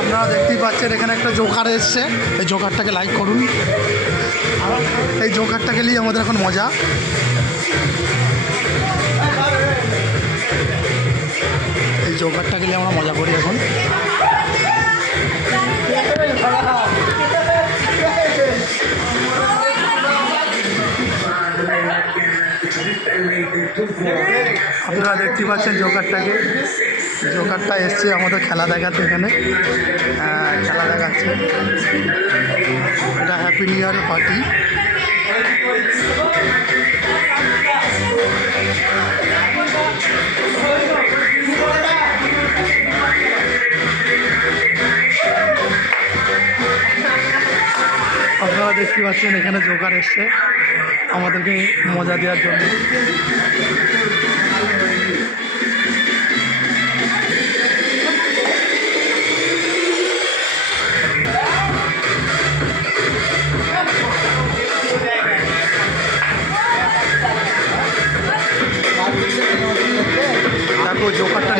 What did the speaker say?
আপনারা দেখতেই পাচ্ছেন এখানে একটা জোকার এসছে। এই জোকারটাকে লাইক করুন। এই জোকারটাকে নিয়ে আমাদের এখন মজা। এই জোকারটাকে নিয়ে আমরা মজা করি এখন। আপনারা দেখতে পাচ্ছেন জোকারটাকে। জোকারটা এসছে আমাদের খেলা দেখাতে এখানে। খেলা দেখাচ্ছে। এটা হ্যাপি নিউ ইয়ার পার্টি। আপনারা দেখতে পাচ্ছেন এখানে জোকার এসছে আমাদেরকে মজা দেওয়ার জন্য। দেখো জোকারটা